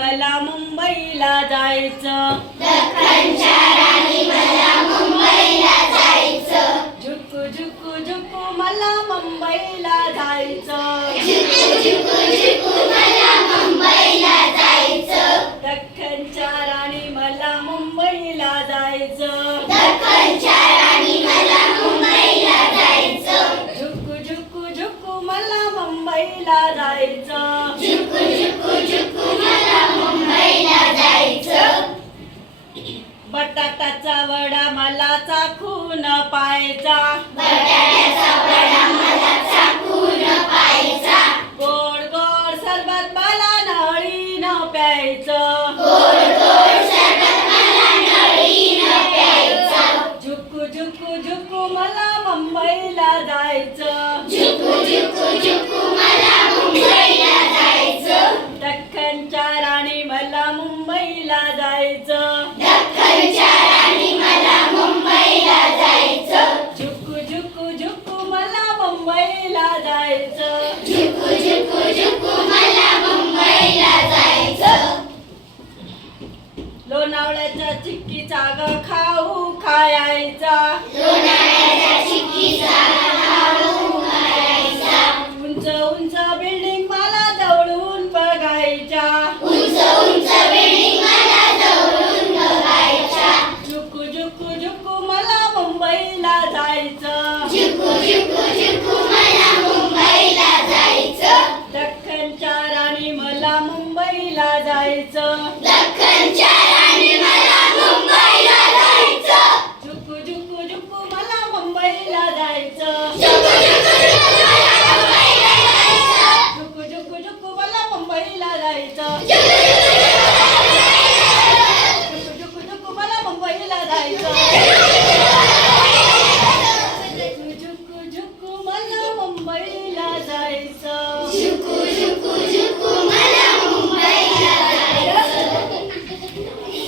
मला मुंबईला जायचं. दख्खनच्या राणी मला मुंबईला जायचं. झुकू झुकू झुकू मला मुंबईला जायचं. दख्खनच्या राणी मला मुंबईला जायचं. झुकू झुकू झुकू मला मुंबईला जायचं. बटाटाचा वडा मला चाखून पाहायचा बटाट्याचा वडा मला चाकून पाहायचा गोड गोड सरबत मला नळीनं प्यायचं. गोड गोड सरबत मला नळीनं प्यायचं. झुकू झुकू झुकू मला मुंबईला जायचं. झुकू झुकू झुकू मला मुंबईला जायचं. दख्खनच्या राणी मला मुंबईला जायचं. मुंबईला जायचं. झुकू झुकू झुकू मला मुंबईला जायचं. लोणावळ्याच्या चिक्कीचा ग खाऊ खायचा लोणावळ्याच्या चिक्कीचा खाऊ खायचा उंच उंच बिल्डिंग मला जवळून बघायच्या उंच उंच बिल्डिंग मला जवळून बघायच्या झुकू झुकू झुकू मला मुंबईला जायचं. मुंबईला जायचं.